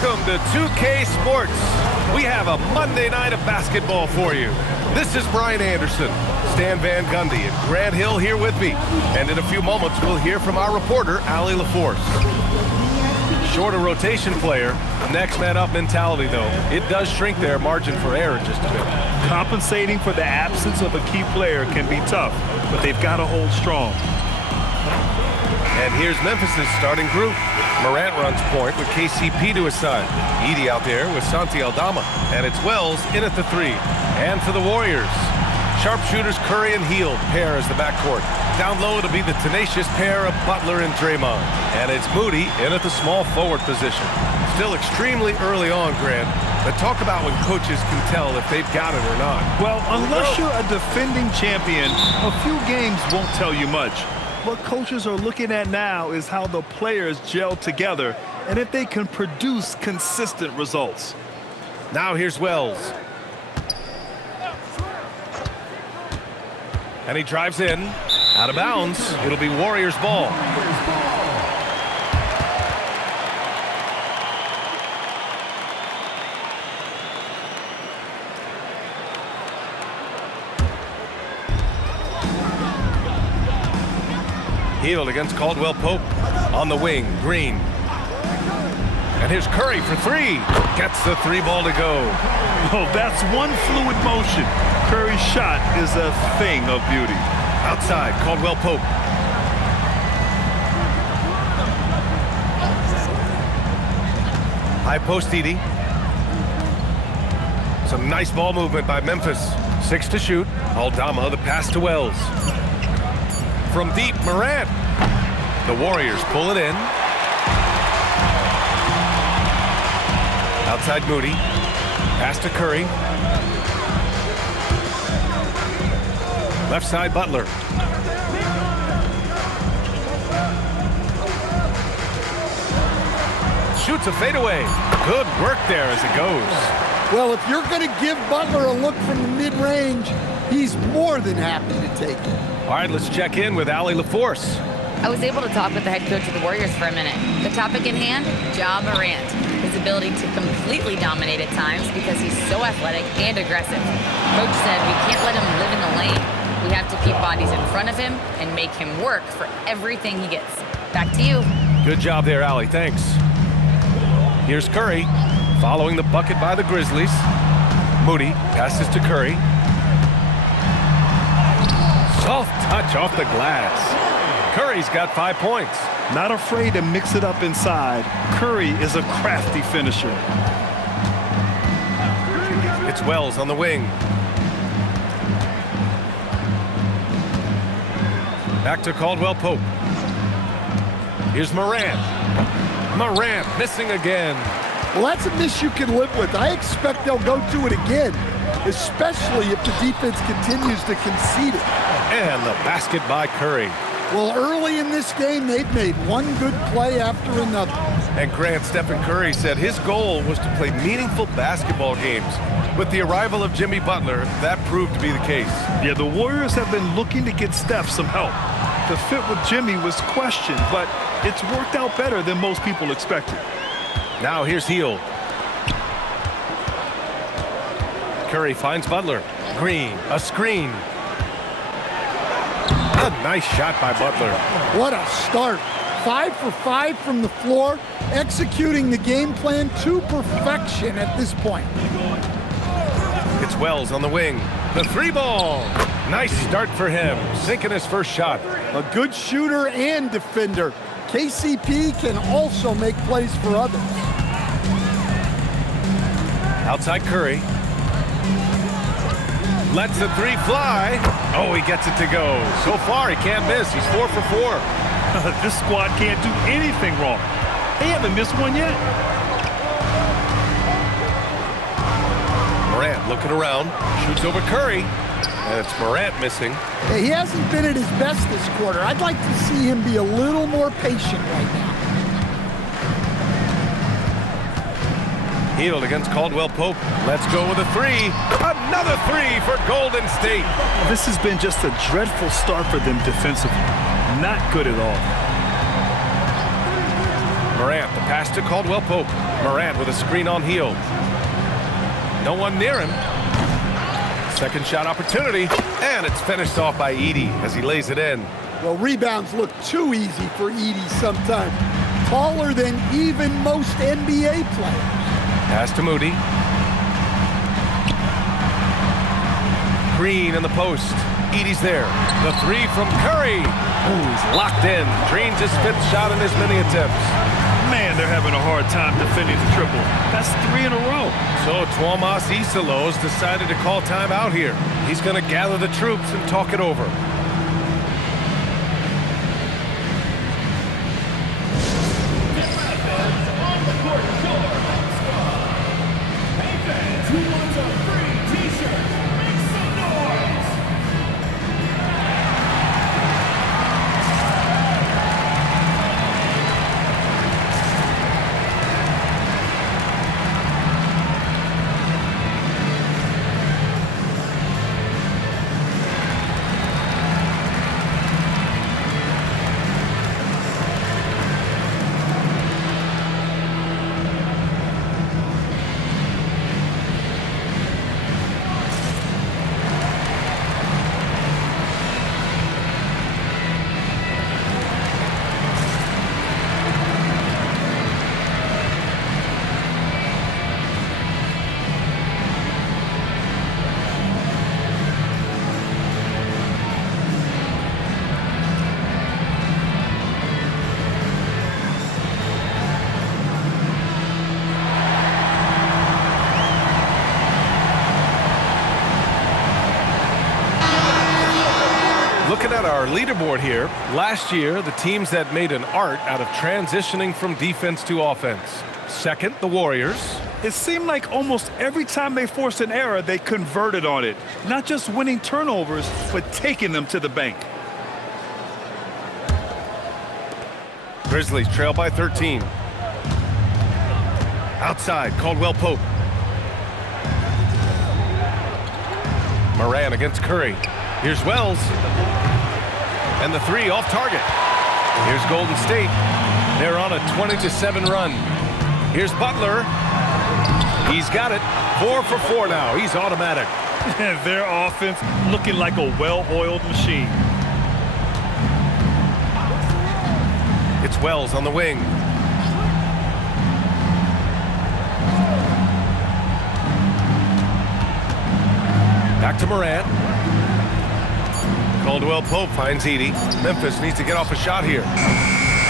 Welcome to 2K Sports. We have a Monday night of basketball for you. This is Brian Anderson, Stan Van Gundy, and Grant Hill here with me. And in a few moments, we'll hear from our reporter, Allie LaForce. Shorter rotation player, next man up mentality, though. It does shrink their margin for error just a bit. Compensating for the absence of a key player can be tough, but they've got to hold strong. And here's Memphis' starting group. Morant runs point with KCP to his side. Edey out there with Santi Aldama. And it's Wells in at the three. And for the Warriors, sharpshooters Curry and Hield pair as the backcourt. Down low, it'll be the tenacious pair of Butler and Draymond. And it's Moody in at the small forward position. Still extremely early on, Grant. But talk about when coaches can tell if they've got it or not. Well, unless you're a defending champion, a few games won't tell you much. What coaches are looking at now is how the players gel together and if they can produce consistent results. Now here's Wells. And he drives in. Out of bounds. It'll be Warriors ball. Hield against Caldwell Pope. On the wing, Green. And here's Curry for three. Gets the three ball to go. Oh, that's one fluid motion. Curry's shot is a thing of beauty. Outside, Caldwell Pope. High post, Edey. Some nice ball movement by Memphis. 6 to shoot. Aldama, the pass to Wells. From deep, Morant. The Warriors pull it in. Outside Moody. Pass to Curry. Left side, Butler. Shoots a fadeaway. Good work there as it goes. Well, if you're going to give Butler a look from the mid-range, he's more than happy to take it. All right, let's check in with Allie LaForce. I was able to talk with the head coach of the Warriors for a minute. The topic in hand, Ja Morant. His ability to completely dominate at times because he's so athletic and aggressive. Coach said we can't let him live in the lane. We have to keep bodies in front of him and make him work for everything he gets. Back to you. Good job there, Allie. Thanks. Here's Curry, following the bucket by the Grizzlies. Moody passes to Curry. Soft touch off the glass. Curry's got 5 points. Not afraid to mix it up inside. Curry is a crafty finisher. It's Wells on the wing. Back to Caldwell Pope. Here's Morant. Morant missing again. Well, that's a miss you can live with. I expect they'll go to it again, especially if the defense continues to concede it. And the basket by Curry. Well, early in this game, they've made one good play after another. And Grant, Stephen Curry said his goal was to play meaningful basketball games. With the arrival of Jimmy Butler, that proved to be the case. Yeah, the Warriors have been looking to get Steph some help. The fit with Jimmy was questioned, but it's worked out better than most people expected. Now here's Hield. Curry finds Butler. Green, a screen. A nice shot by Butler. What a start. 5 for 5 from the floor, executing the game plan to perfection at this point. It's Wells on the wing. The three ball. Nice start for him, sinking his first shot. A good shooter and defender. KCP can also make plays for others. Outside Curry. Lets the three fly. Oh, he gets it to go. So far, he can't miss. He's 4 for 4. This squad can't do anything wrong. They haven't missed one yet. Morant looking around. Shoots over Curry. And it's Morant missing. He hasn't been at his best this quarter. I'd like to see him be a little more patient right now. Hield against Caldwell Pope. Let's go with a three. Another three for Golden State. This has been just a dreadful start for them defensively. Not good at all. Morant, the pass to Caldwell Pope. Morant with a screen on Hield. No one near him. Second shot opportunity, and it's finished off by Edey as he lays it in. Well, rebounds look too easy for Edey sometimes. Taller than even most NBA players. Pass to Moody. Green in the post. Edey's there. The three from Curry. Ooh, he's locked in. Drains his fifth shot in as many attempts. Man, they're having a hard time defending the triple. That's 3 in a row. So Tuomas Isalos decided to call timeout here. He's going to gather the troops and talk it over. Looking at our leaderboard here, last year, the teams that made an art out of transitioning from defense to offense. Second, the Warriors. It seemed like almost every time they forced an error, they converted on it. Not just winning turnovers, but taking them to the bank. Grizzlies trail by 13. Outside, Caldwell Pope. Morant against Curry. Here's Wells. And the three off target. Here's Golden State. They're on a 20-7 run. Here's Butler. He's got it. 4 for 4 now. He's automatic. Their offense looking like a well-oiled machine. It's Wells on the wing. Back to Morant. Caldwell Pope finds Edey. Memphis needs to get off a shot here.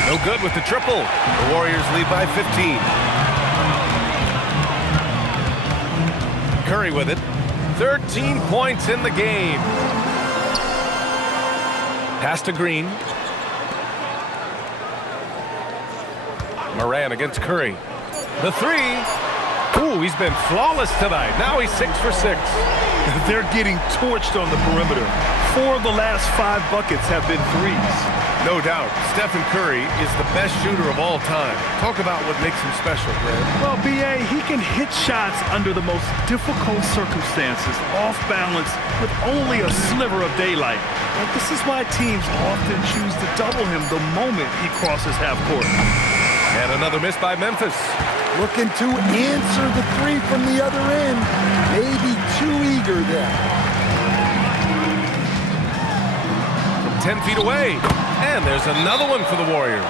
No good with the triple. The Warriors lead by 15. Curry with it. 13 points in the game. Pass to Green. Morant against Curry. The three. Ooh, he's been flawless tonight. Now he's 6 for 6. They're getting torched on the perimeter. 4 of the last 5 buckets have been threes. No doubt, Stephen Curry is the best shooter of all time. Talk about what makes him special, Greg. Well, B.A., he can hit shots under the most difficult circumstances, off balance, with only a sliver of daylight. And this is why teams often choose to double him the moment he crosses half court. And another miss by Memphis. Looking to answer the three from the other end. Maybe too eager there. From 10 feet away. And there's another one for the Warriors.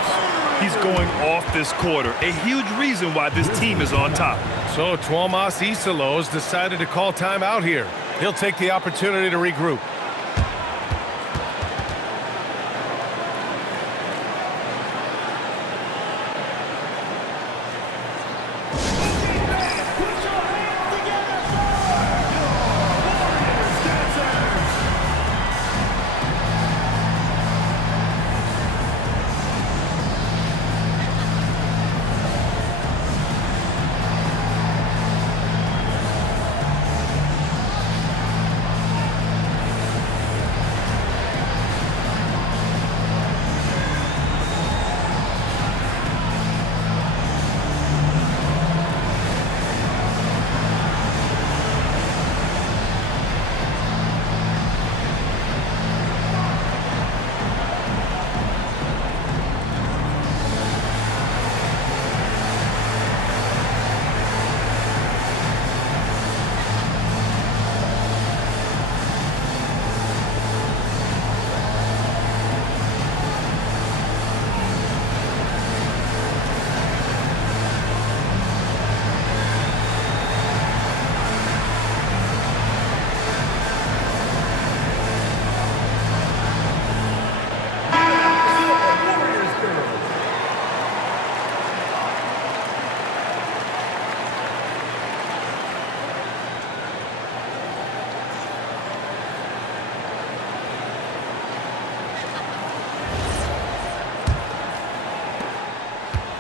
He's going off this quarter. A huge reason why this team is on top. So Tuomas Isalos decided to call timeout here. He'll take the opportunity to regroup.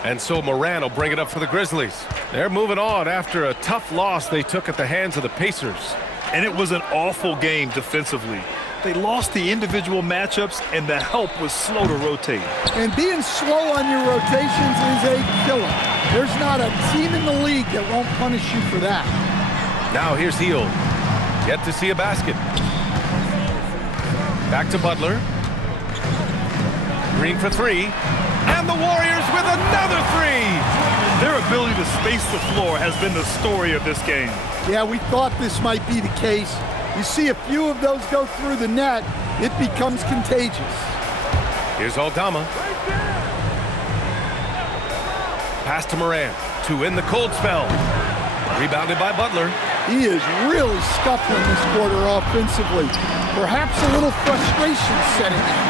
And so Moran will bring it up for the Grizzlies. They're moving on after a tough loss they took at the hands of the Pacers. And it was an awful game defensively. They lost the individual matchups, and the help was slow to rotate. And being slow on your rotations is a killer. There's not a team in the league that won't punish you for that. Now here's Heel. Yet to see a basket. Back to Butler. Green for three. And the Warriors with another three! Their ability to space the floor has been the story of this game. Yeah, we thought this might be the case. You see a few of those go through the net, it becomes contagious. Here's Aldama. Pass to Moran. Two in the cold spell. Rebounded by Butler. He is really scuffling this quarter offensively. Perhaps a little frustration setting in.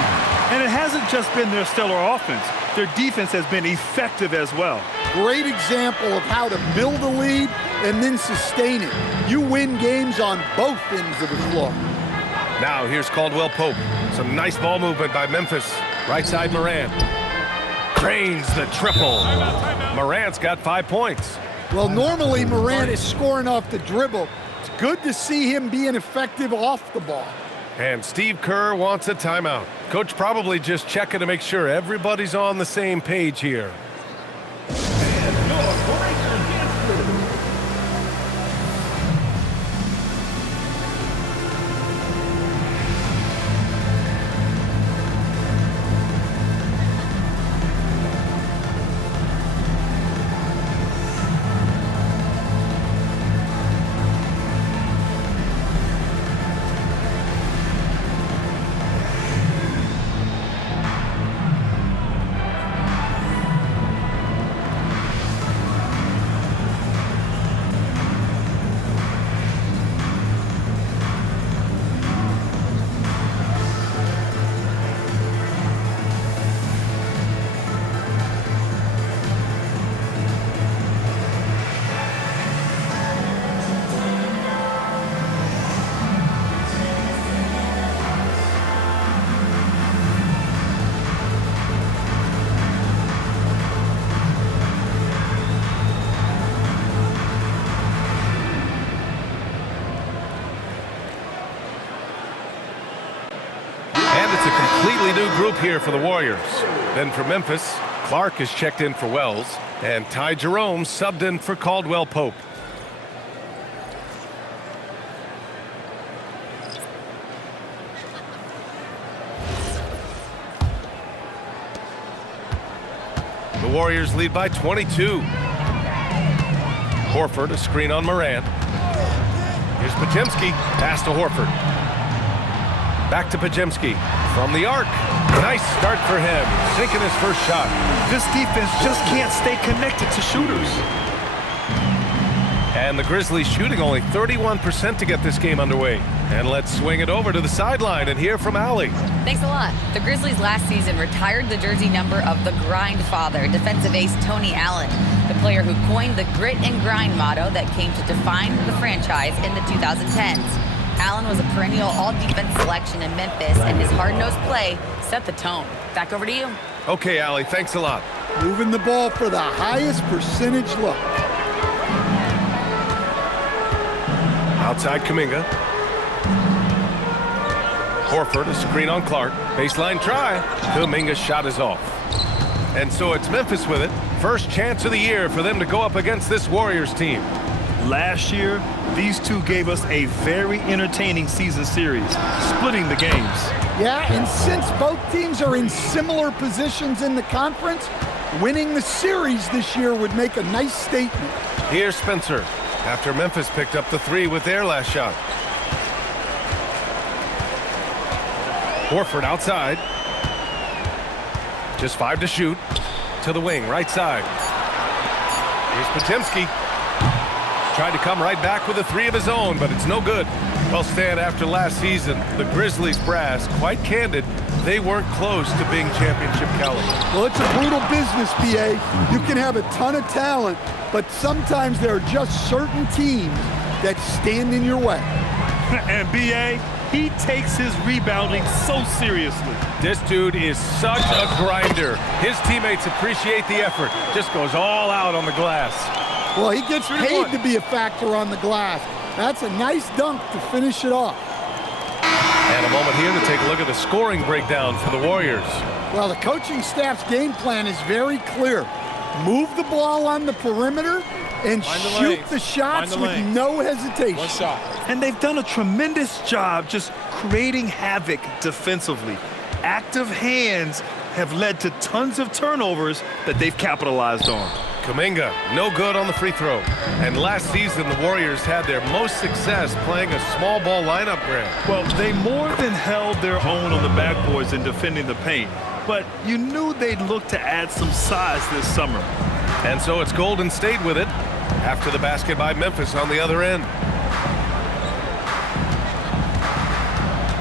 And it hasn't just been their stellar offense. Their defense has been effective as well. Great example of how to build a lead and then sustain it. You win games on both ends of the floor. Now here's Caldwell Pope. Some nice ball movement by Memphis. Right side Moran. Drains the triple. Morant's got 5 points. Well, normally Moran is scoring off the dribble. It's good to see him being effective off the ball. And Steve Kerr wants a timeout. Coach probably just checking to make sure everybody's on the same page here. Completely new group here for the Warriors. Then for Memphis, Clark is checked in for Wells, and Ty Jerome subbed in for Caldwell Pope. The Warriors lead by 22. Horford, a screen on Moran. Here's Podziemski, pass to Horford. Back to Podziemski from the arc. Nice start for him, sinking his first shot. This defense just can't stay connected to shooters. And the Grizzlies shooting only 31% to get this game underway. And let's swing it over to the sideline and hear from Allie. Thanks a lot. The Grizzlies last season retired the jersey number of the grind father, defensive ace Tony Allen, the player who coined the grit and grind motto that came to define the franchise in the 2010s. Allen was a perennial all-defense selection in Memphis, and his hard-nosed play set the tone. Back over to you. Okay, Allie, thanks a lot. Moving the ball for the highest percentage look. Outside Kuminga. Horford, a screen on Clark. Baseline try. Kuminga's shot is off. And so it's Memphis with it. First chance of the year for them to go up against this Warriors team. Last year, these two gave us a very entertaining season series, splitting the games. Yeah, and since both teams are in similar positions in the conference, winning the series this year would make a nice statement. Here's Spencer, after Memphis picked up the three with their last shot. Horford outside. Just 5 to shoot. To the wing, right side. Here's Podziemski. Tried to come right back with a three of his own, but it's no good. Well, Stan, after last season, the Grizzlies brass, quite candid, they weren't close to being championship caliber. Well, it's a brutal business, BA. You can have a ton of talent, but sometimes there are just certain teams that stand in your way. And BA, He takes his rebounding so seriously. This dude is such a grinder. His teammates appreciate the effort. Just goes all out on the glass. Well, he gets paid to be a factor on the glass. That's a nice dunk to finish it off. And a moment here to take a look at the scoring breakdown for the Warriors. Well, the coaching staff's game plan is very clear. Move the ball on the perimeter and shoot the shots with no hesitation. One shot. And they've done a tremendous job just creating havoc defensively. Active hands have led to tons of turnovers that they've capitalized on. Kuminga, no good on the free throw. And last season, the Warriors had their most success playing a small ball lineup, Grant. Well, they more than held their own on the backboards in defending the paint. But you knew they'd look to add some size this summer. And so it's Golden State with it after the basket by Memphis on the other end.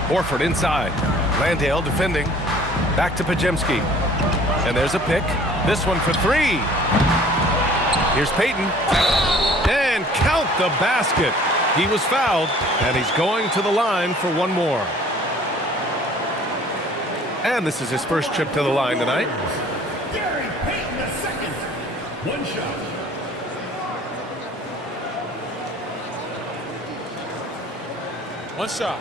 Horford inside. Landale defending. Back to Podziemski. And there's a pick. This one for three. Here's Payton. And count the basket. He was fouled, and he's going to the line for one more. And this is his first trip to the line tonight. Gary Payton II. One shot. One shot.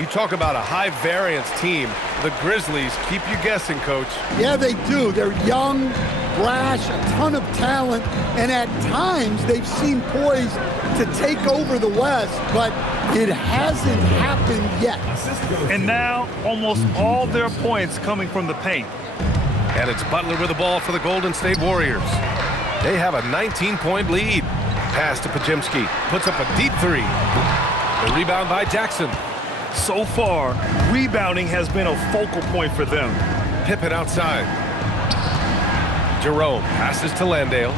You talk about a high-variance team. The Grizzlies keep you guessing, Coach. Yeah, they do. They're young, brash, a ton of talent, and at times they've seemed poised to take over the West, but it hasn't happened yet. And now, almost all their points coming from the paint. And it's Butler with the ball for the Golden State Warriors. They have a 19-point lead. Pass to Podziemski. Puts up a deep three. The rebound by Jackson. So far, rebounding has been a focal point for them. Pippen outside. Jerome passes to Landale.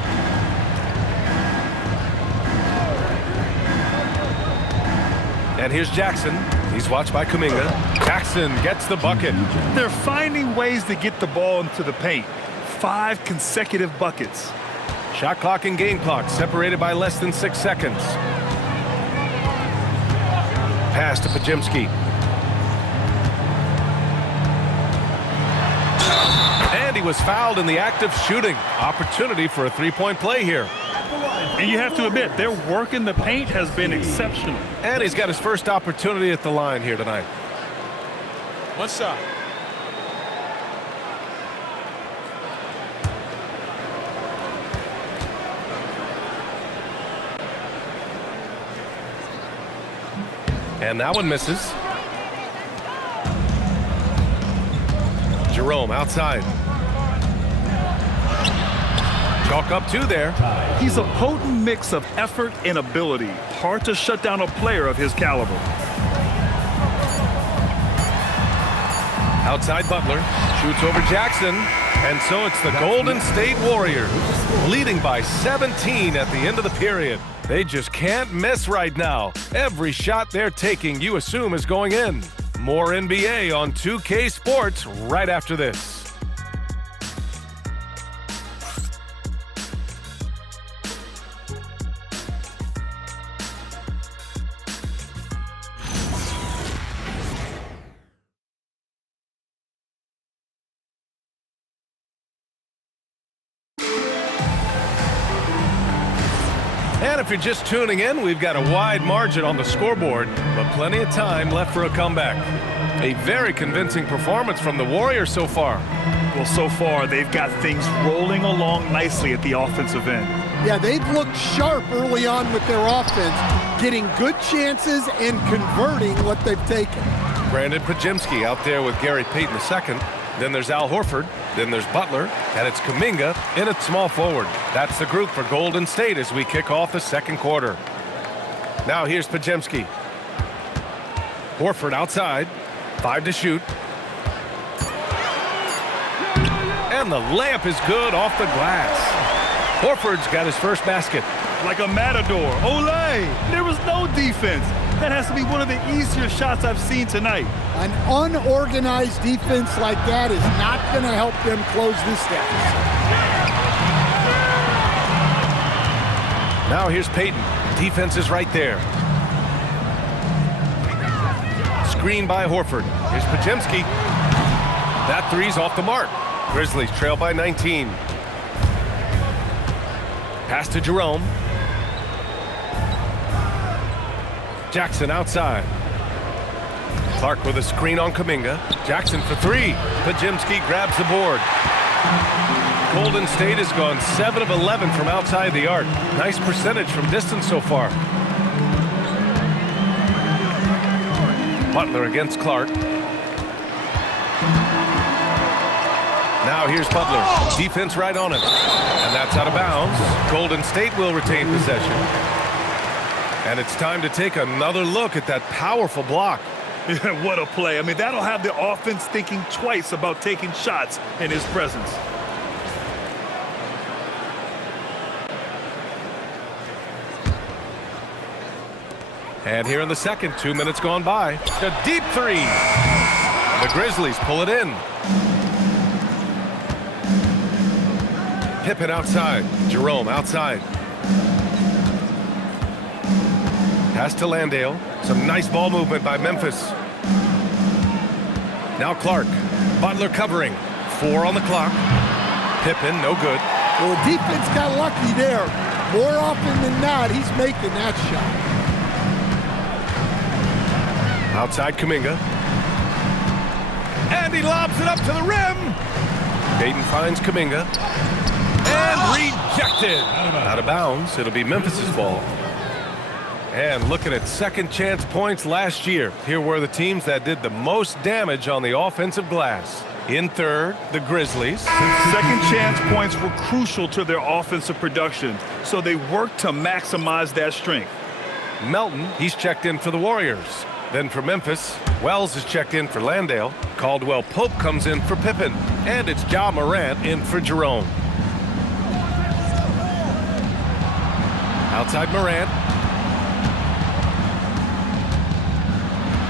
And here's Jackson. He's watched by Kuminga. Jackson gets the bucket. They're finding ways to get the ball into the paint. 5 consecutive buckets. Shot clock and game clock separated by less than 6 seconds. Pass to Podziemski. And he was fouled in the act of shooting. Opportunity for a three-point play here. And you have to admit, their work in the paint has been exceptional. And he's got his first opportunity at the line here tonight. One shot. And that one misses. Jerome outside. Chalk up 2 there. He's a potent mix of effort and ability. Hard to shut down a player of his caliber. Outside Butler. Shoots over Jackson. And so it's the Golden State Warriors leading by 17 at the end of the period. They just can't miss right now. Every shot they're taking, you assume, is going in. More NBA on 2K Sports right after this. And if you're just tuning in, we've got a wide margin on the scoreboard, but plenty of time left for a comeback. A very convincing performance from the Warriors so far. Well, so far, they've got things rolling along nicely at the offensive end. Yeah, they've looked sharp early on with their offense, getting good chances and converting what they've taken. Brandon Podziemski out there with Gary Payton II. Then there's Al Horford. Then there's Butler. And it's Kuminga in at small forward. That's the group for Golden State as we kick off the second quarter. Now here's Podziemski. Horford outside. 5 to shoot. And the layup is good off the glass. Horford's got his first basket. Like a matador. Olay! There was no defense. That has to be one of the easier shots I've seen tonight. An unorganized defense like that is not going to help them close this deficit. Now here's Peyton. Defense is right there. Screen by Horford. Here's Podziemski. That three's off the mark. Grizzlies trail by 19. Pass to Jerome. Jackson outside. Clark with a screen on Kuminga. Jackson for three. Podziemski grabs the board. Golden State has gone 7 of 11 from outside the arc. Nice percentage from distance so far. Butler against Clark. Now here's Butler. Defense right on him. And that's out of bounds. Golden State will retain possession. And it's time to take another look at that powerful block. What a play. I mean, that'll have the offense thinking twice about taking shots in his presence. And here in the second, 2 minutes gone by. A deep three. The Grizzlies pull it in. Pippen outside. Jerome outside. Pass to Landale. Some nice ball movement by Memphis. Now Clark. Butler covering. 4 on the clock. Pippen, no good. Well, the defense got lucky there. More often than not, he's making that shot. Outside Kuminga. And he lobs it up to the rim. Payton finds Kuminga. And rejected. Out of bounds. It'll be Memphis's ball. And looking at second chance points last year, here were the teams that did the most damage on the offensive glass. In third, the Grizzlies. Second chance points were crucial to their offensive production, so they worked to maximize that strength. Melton, he's checked in for the Warriors. Then for Memphis, Wells is checked in for Landale. Caldwell Pope comes in for Pippen. And it's Ja Morant in for Jerome. Outside Morant.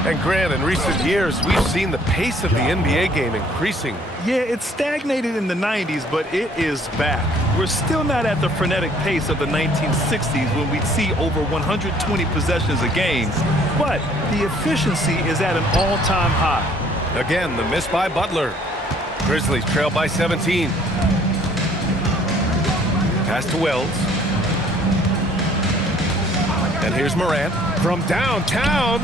And Grant, in recent years, we've seen the pace of the NBA game increasing. Yeah, it stagnated in the 90s, but it is back. We're still not at the frenetic pace of the 1960s when we'd see over 120 possessions a game, but the efficiency is at an all-time high. Again, the miss by Butler. Grizzlies trail by 17. Pass to Wells. And here's Morant from downtown.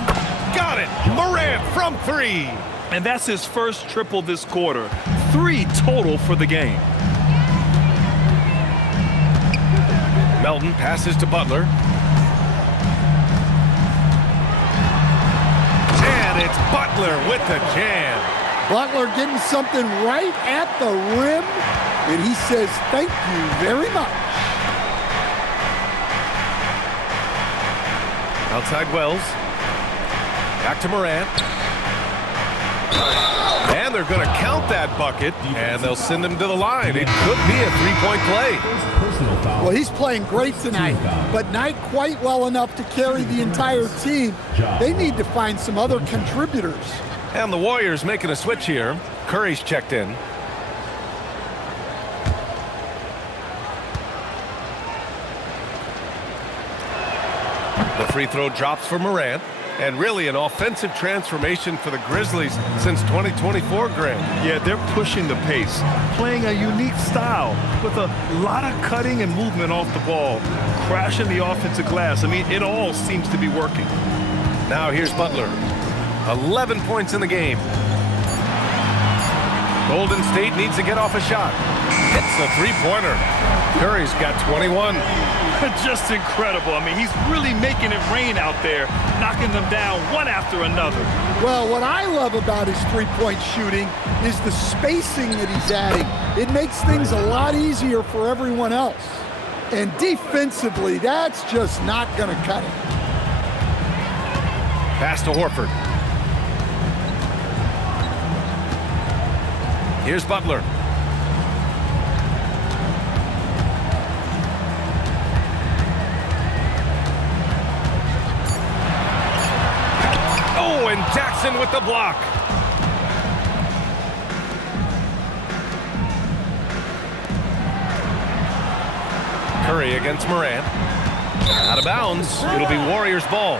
Got it! Morant from three. And that's his first triple this quarter. 3 total for the game. Melton passes to Butler. And it's Butler with the jam. Butler getting something right at the rim, and he says, thank you very much. Outside Wells. Back to Morant. And they're going to count that bucket, and they'll send him to the line. It could be a three-point play. Well, he's playing great tonight, but not quite well enough to carry the entire team. They need to find some other contributors. And the Warriors making a switch here. Curry's checked in. The free throw drops for Morant. And really an offensive transformation for the Grizzlies since 2024, Grant. Yeah, they're pushing the pace, playing a unique style with a lot of cutting and movement off the ball, crashing the offensive glass. I mean, it all seems to be working. Now here's Butler. 11 points in the game. Golden State needs to get off a shot. Hits a three-pointer. Curry's got 21. Just incredible. I mean, he's really making it rain out there, knocking them down one after another. Well, what I love about his three-point shooting is the spacing that he's adding. It makes things a lot easier for everyone else. And defensively, that's just not going to cut it. Pass to Horford. Here's Butler. Oh, and Jackson with the block. Curry against Morant. Out of bounds. It'll be Warriors ball.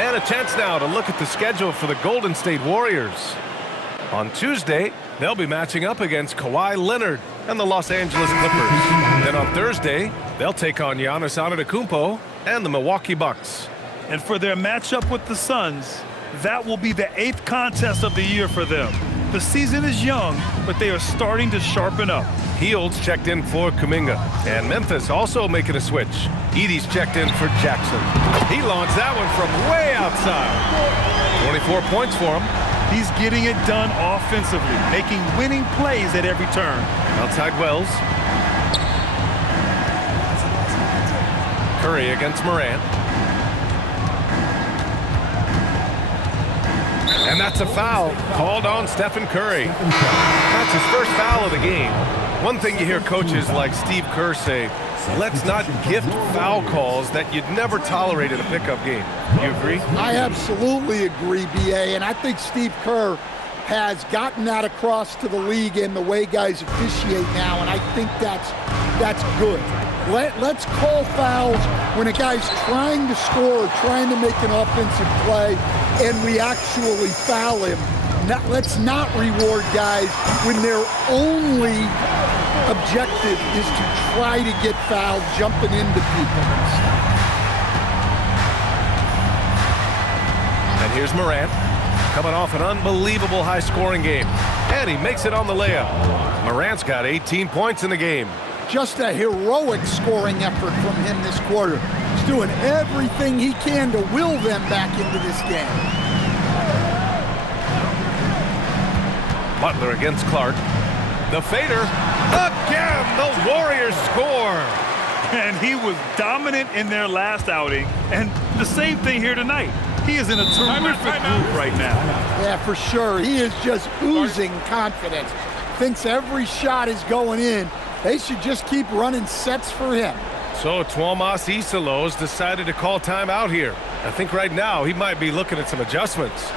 And a chance now to look at the schedule for the Golden State Warriors. On Tuesday, they'll be matching up against Kawhi Leonard and the Los Angeles Clippers. Then on Thursday, they'll take on Giannis Antetokounmpo and the Milwaukee Bucks. And for their matchup with the Suns, that will be the 8th contest of the year for them. The season is young, but they are starting to sharpen up. Heald's checked in for Kuminga. And Memphis also making a switch. Edey's checked in for Jackson. He launched that one from way outside. 24 points for him. He's getting it done offensively, making winning plays at every turn. Outside Wells. Curry against Morant. And that's a foul called on Stephen Curry. That's his first foul of the game. One thing you hear coaches like Steve Kerr say, let's not gift foul calls that you'd never tolerate in a pickup game. You agree? I absolutely agree, B.A., and I think Steve Kerr has gotten that across to the league in the way guys officiate now, and I think that's good. Let's call fouls when a guy's trying to score or trying to make an offensive play and we actually foul him. Let's not reward guys when their only objective is to try to get fouled, jumping into people. And here's Morant, coming off an unbelievable high-scoring game. And he makes it on the layup. Morant's got 18 points in the game. Just a heroic scoring effort from him this quarter. He's doing everything he can to will them back into this game. Butler against Clark. The fader. Again, the Warriors score. And he was dominant in their last outing. And the same thing here tonight. He is in a terrific group right now. Yeah, for sure. He is just oozing confidence. Thinks every shot is going in. They should just keep running sets for him. So Tuomas Isalos decided to call timeout here. I think right now he might be looking at some adjustments.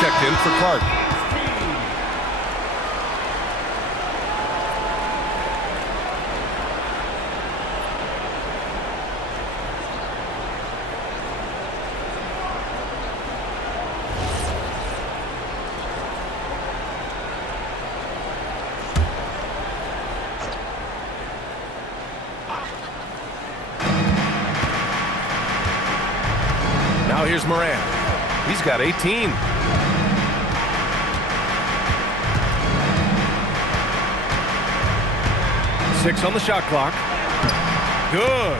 Checked in for Clark. Now here's Morant. He's got 18. Six on the shot clock. Good.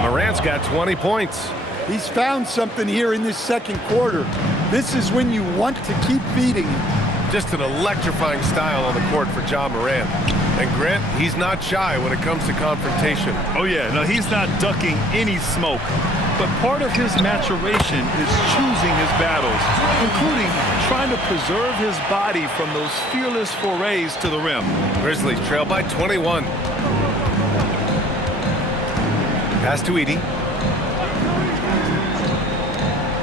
Morant's got 20 points. He's found something here in this second quarter. This is when you want to keep feeding him. Just an electrifying style on the court for Ja Morant. And Grant, he's not shy when it comes to confrontation. Oh yeah, no, he's not ducking any smoke. But part of his maturation is choosing his battles, including trying to preserve his body from those fearless forays to the rim. Grizzlies trail by 21. Pass to Edey.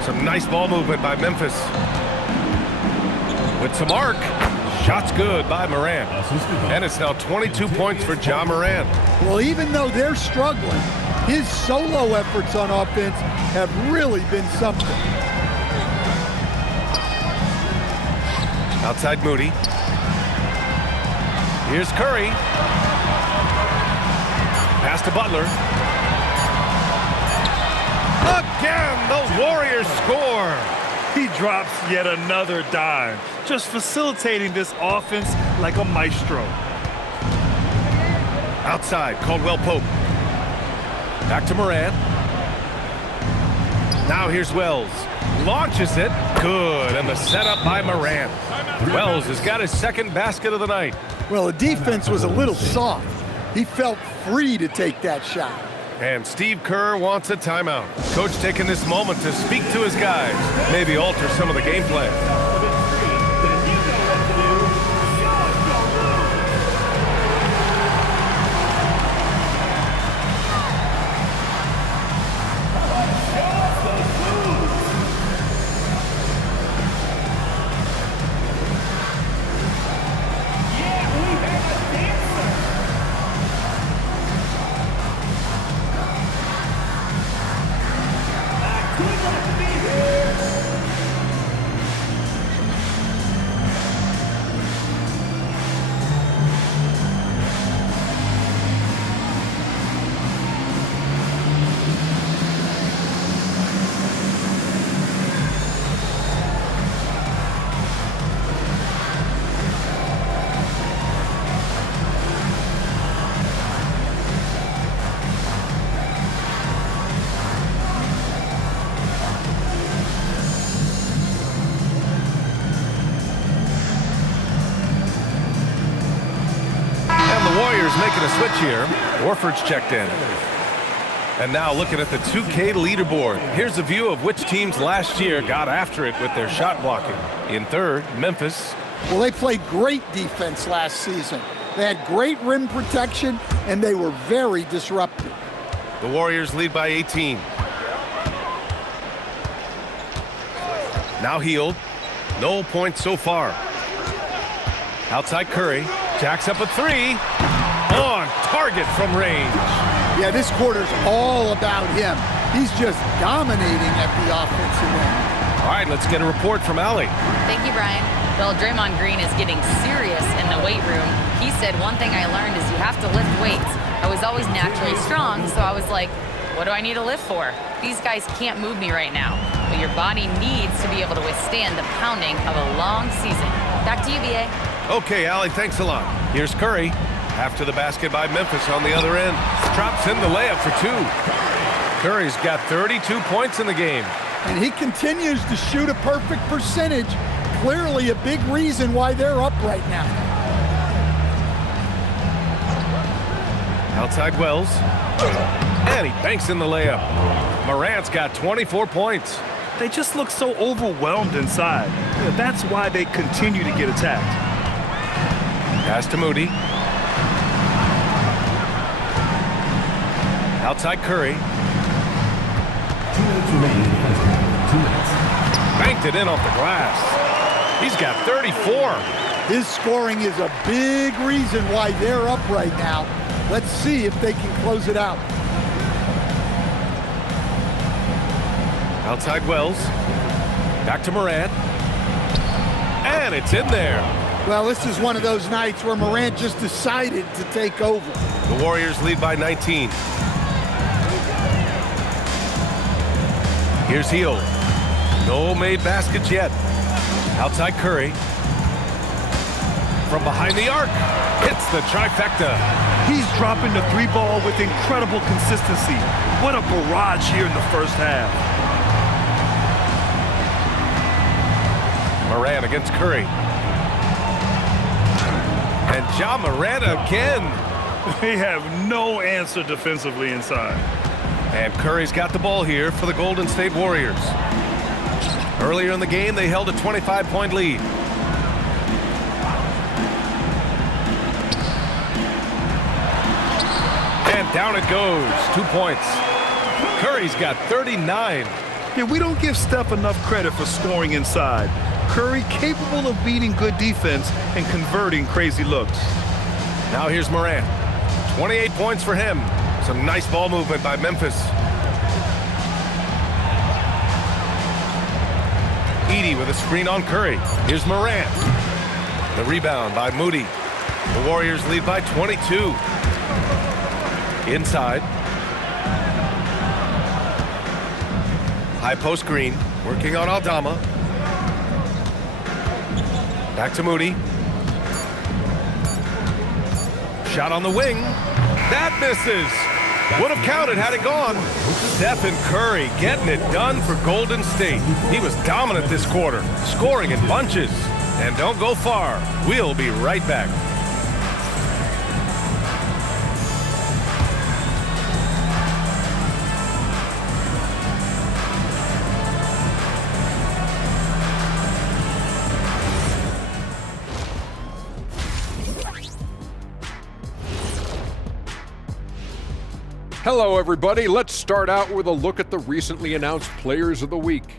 Some nice ball movement by Memphis. with some arc. Shot's good by Morant. And it's now 22 points for Ja Morant. Well, even though they're struggling, his solo efforts on offense have really been something. Outside Moody. Here's Curry. Pass to Butler. Again, the Warriors score. He drops yet another dime, just facilitating this offense like a maestro. Outside, Caldwell Pope. Back to Morant. Now here's Wells. Launches it. Good. And the setup by Morant. Wells has got his second basket of the night. Well, the defense was a little soft. He felt free to take that shot. And Steve Kerr wants a timeout. Coach taking this moment to speak to his guys. Maybe alter some of the game plan. Making a switch here. Horford's checked in. And now looking at the 2K leaderboard. Here's a view of which teams last year got after it with their shot blocking. In third, Memphis. Well, they played great defense last season. They had great rim protection, and they were very disruptive. The Warriors lead by 18. Now Hield. No points so far. Outside Curry. Jacks up a three. On target from range. Yeah, this quarter's all about him. He's just dominating at the offensive end. All right, let's get a report from Allie. Thank you, Brian. Well, Draymond Green is getting serious in the weight room. He said, one thing I learned is you have to lift weights. I was always naturally strong, so I was like, what do I need to lift for? These guys can't move me right now. But your body needs to be able to withstand the pounding of a long season. Back to you, B.A. Okay, Allie, thanks a lot. Here's Curry. After the basket by Memphis on the other end. Drops in the layup for two. Curry's got 32 points in the game. And he continues to shoot a perfect percentage. Clearly a big reason why they're up right now. Outside Wells. And he banks in the layup. Morant's got 24 points. They just look so overwhelmed inside. That's why they continue to get attacked. Pass to Moody. Outside Curry. 2 minutes remaining. 2 minutes. Banked it in off the glass. He's got 34. His scoring is a big reason why they're up right now. Let's see if they can close it out. Outside Wells. Back to Morant. And it's in there. Well, this is one of those nights where Morant just decided to take over. The Warriors lead by 19. Here's Hield. No made baskets yet. Outside Curry. From behind the arc. Hits the trifecta. He's dropping the three ball with incredible consistency. What a barrage here in the first half. Morant against Curry. And Ja Morant again. They have no answer defensively inside. And Curry's got the ball here for the Golden State Warriors. Earlier in the game, they held a 25-point lead. And down it goes. 2 points. Curry's got 39. Yeah, we don't give Steph enough credit for scoring inside. Curry capable of beating good defense and converting crazy looks. Now here's Morant. 28 points for him. Some nice ball movement by Memphis. Edey with a screen on Curry. Here's Morant. The rebound by Moody. The Warriors lead by 22. Inside. High post screen. Working on Aldama. Back to Moody. Shot on the wing. That misses. Would have counted had it gone. Stephen Curry getting it done for Golden State. He was dominant this quarter, scoring in bunches. And don't go far. We'll be right back. Hello, everybody. Let's start out with a look at the recently announced Players of the Week.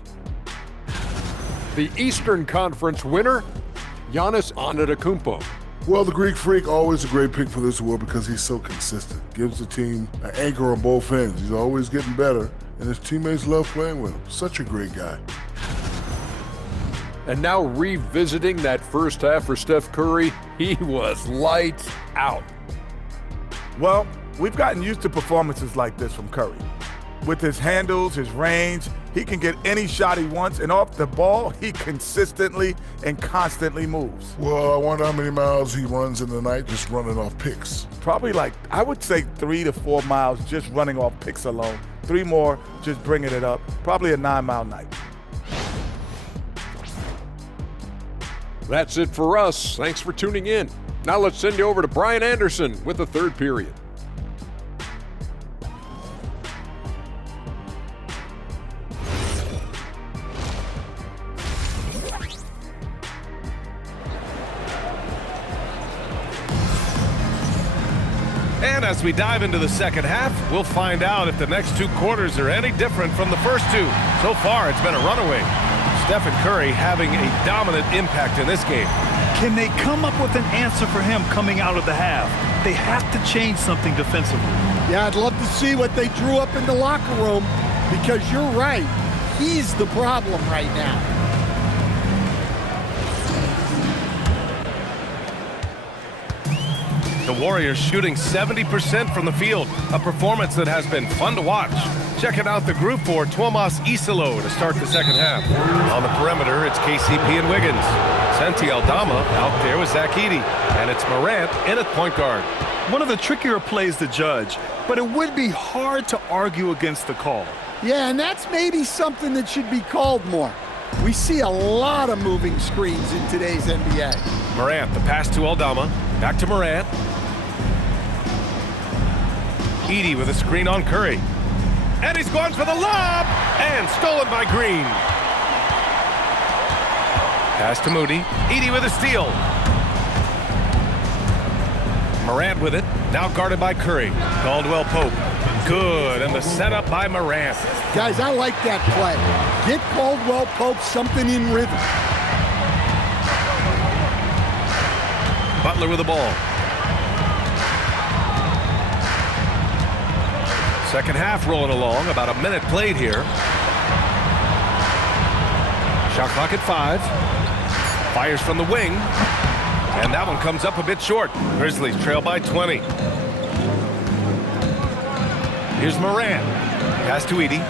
The Eastern Conference winner, Giannis Antetokounmpo. Well, the Greek Freak, always a great pick for this award because he's so consistent. Gives the team an anchor on both ends. He's always getting better, and his teammates love playing with him. Such a great guy. And now revisiting that first half for Steph Curry, he was lights out. Well, we've gotten used to performances like this from Curry. With his handles, his range, he can get any shot he wants, and off the ball, he consistently and constantly moves. Well, I wonder how many miles he runs in the night just running off picks. Probably I would say 3 to 4 miles just running off picks alone. 3 more just bringing it up. Probably a 9-mile night. That's it for us. Thanks for tuning in. Now let's send you over to Brian Anderson with the third period. And as we dive into the second half, we'll find out if the next 2 quarters are any different from the first 2. So far, it's been a runaway. Stephen Curry having a dominant impact in this game. Can they come up with an answer for him coming out of the half? They have to change something defensively. Yeah, I'd love to see what they drew up in the locker room because you're right. He's the problem right now. The Warriors shooting 70% from the field, a performance that has been fun to watch. Checking out the group for Tuomas Isalo to start the second half. On the perimeter, it's KCP and Wiggins. Santi Aldama out there with Zach Edey. And it's Morant in at point guard. One of the trickier plays to judge, but it would be hard to argue against the call. Yeah, and that's maybe something that should be called more. We see a lot of moving screens in today's NBA. Morant, the pass to Aldama. Back to Morant. Edey with a screen on Curry. And he's going for the lob! And stolen by Green. Pass to Moody. Edey with a steal. Morant with it. Now guarded by Curry. Caldwell Pope. Good. And the setup by Morant. Guys, I like that play. Get Caldwell Pope something in rhythm. Butler with the ball. Second half rolling along, about a minute played here. Shot clock at 5. Fires from the wing. And that one comes up a bit short. Grizzlies trail by 20. Here's Morant. Pass to Edey.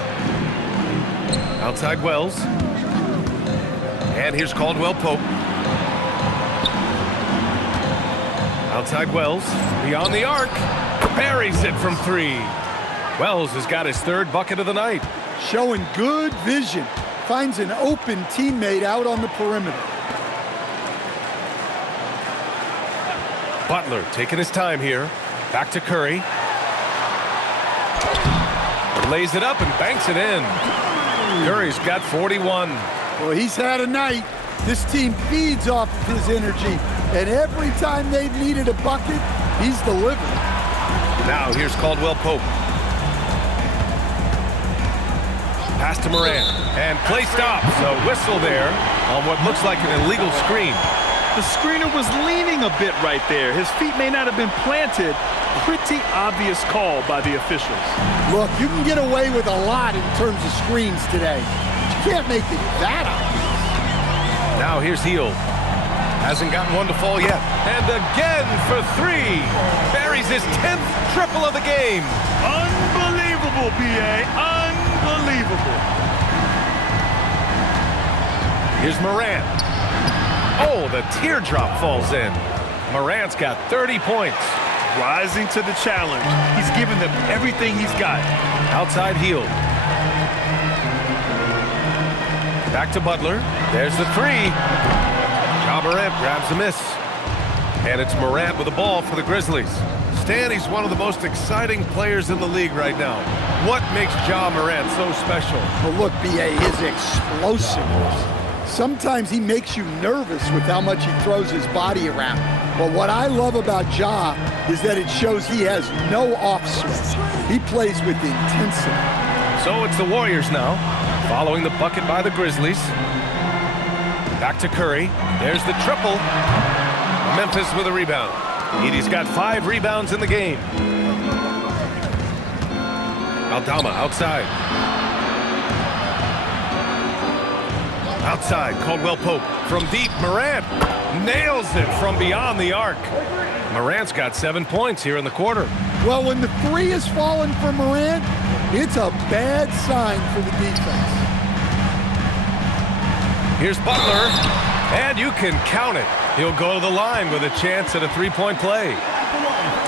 Outside Wells. And here's Caldwell Pope. Outside Wells. Beyond the arc. Buries it from 3. Wells has got his 3rd bucket of the night. Showing good vision. Finds an open teammate out on the perimeter. Butler taking his time here. Back to Curry. Lays it up and banks it in. Curry's got 41. Well, he's had a night. This team feeds off of his energy. And every time they've needed a bucket, he's delivered. Now here's Caldwell Pope. Pass to Morant. And play stops. A whistle there on what looks like an illegal screen. The screener was leaning a bit right there. His feet may not have been planted. Pretty obvious call by the officials. Look, you can get away with a lot in terms of screens today. But you can't make it that obvious. Now here's Hield. Hasn't gotten one to fall yet. And again for three. Buries his 10th triple of the game. Unbelievable, B.A. Unbelievable. Here's Morant. Oh, the teardrop falls in. Morant's got 30 points. Rising to the challenge. He's given them everything he's got. Outside Hield. Back to Butler. There's the three. Ja Morant grabs a miss. And it's Morant with the ball for the Grizzlies. Stan, he's one of the most exciting players in the league right now. What makes Ja Morant so special? Well, look, B.A., his explosiveness. Sometimes he makes you nervous with how much he throws his body around. But what I love about Ja is that it shows he has no off switch. He plays with intensity. So it's the Warriors now, following the bucket by the Grizzlies. Back to Curry. There's the triple. Memphis with a rebound. Edey's got 5 rebounds in the game. Aldama outside. Outside, Caldwell Pope. From deep, Morant nails it from beyond the arc. Morant's got 7 points here in the quarter. Well, when the three is falling for Morant, it's a bad sign for the defense. Here's Butler, and you can count it. He'll go to the line with a chance at a three-point play.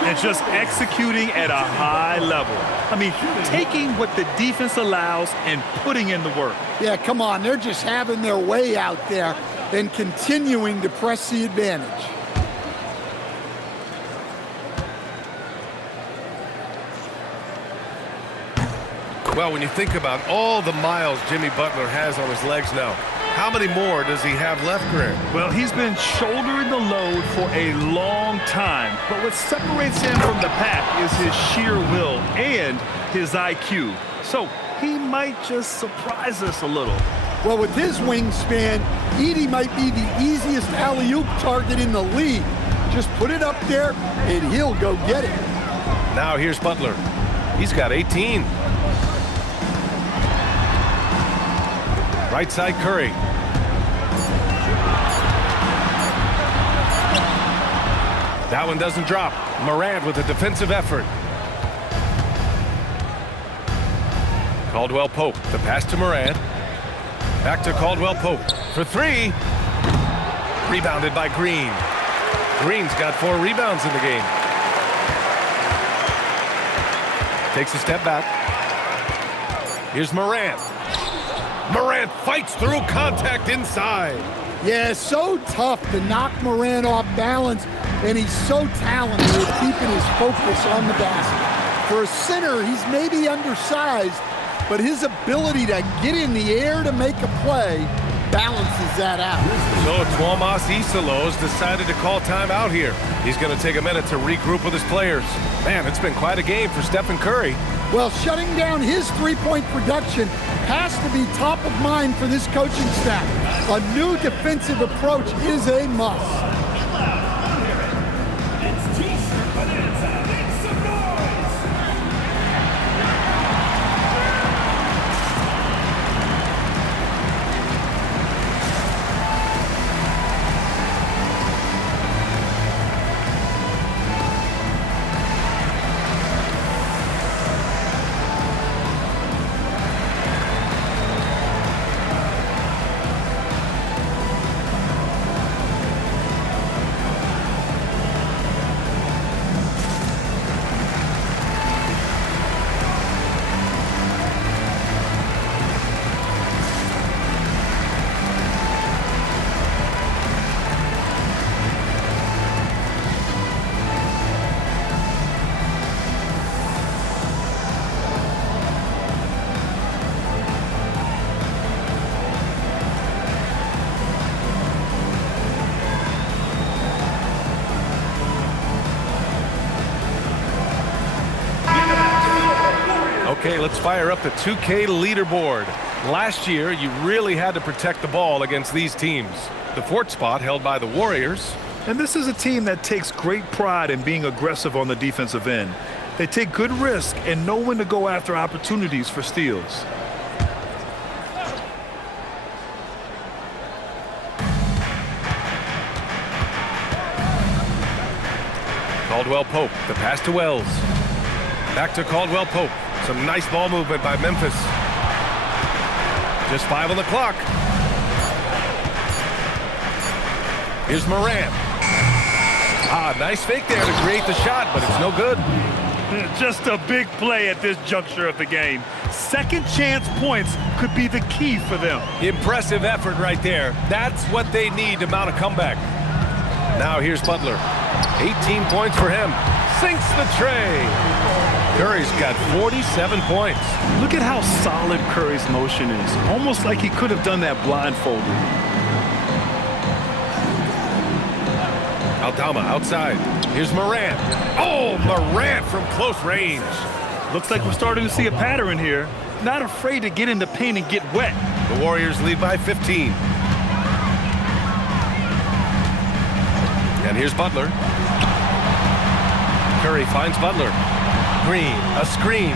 And just executing at a high level. I mean, taking what the defense allows and putting in the work. Yeah, come on. They're just having their way out there and continuing to press the advantage. Well, when you think about all the miles Jimmy Butler has on his legs now, how many more does he have left, Greg? Well, he's been shouldering the load for a long time, but what separates him from the pack is his sheer will and his IQ. So he might just surprise us a little. Well, with his wingspan, Edey might be the easiest alley-oop target in the league. Just put it up there, and he'll go get it. Now here's Butler. He's got 18. Right side, Curry. That one doesn't drop. Morant with a defensive effort. Caldwell Pope, the pass to Morant. Back to Caldwell Pope for three. Rebounded by Green. Green's got 4 rebounds in the game. Takes a step back. Here's Morant. Morant fights through contact inside. Yeah, so tough to knock Morant off balance, and he's so talented at keeping his focus on the basket. For a center, he's maybe undersized, but his ability to get in the air to make a play balances that out. So Tuomas Isalos decided to call timeout here. He's going to take a minute to regroup with his players. Man, it's been quite a game for Stephen Curry. Well, shutting down his three-point production has to be top of mind for this coaching staff. A new defensive approach is a must. Okay, let's fire up the 2K leaderboard. Last year, you really had to protect the ball against these teams. The fourth spot held by the Warriors. And this is a team that takes great pride in being aggressive on the defensive end. They take good risk and know when to go after opportunities for steals. Caldwell Pope, the pass to Wells. Back to Caldwell Pope. Some nice ball movement by Memphis. Just 5 on the clock. Here's Morant. Nice fake there to create the shot, but it's no good. Just a big play at this juncture of the game. Second chance points could be the key for them. Impressive effort right there. That's what they need to mount a comeback. Now here's Butler. 18 points for him. Sinks the tray. Curry's got 47 points. Look at how solid Curry's motion is. Almost like he could have done that blindfolded. Aldama outside. Here's Morant. Oh, Morant from close range. Looks like we're starting to see a pattern here. Not afraid to get in the paint and get wet. The Warriors lead by 15. And here's Butler. Curry finds Butler. Green, a screen.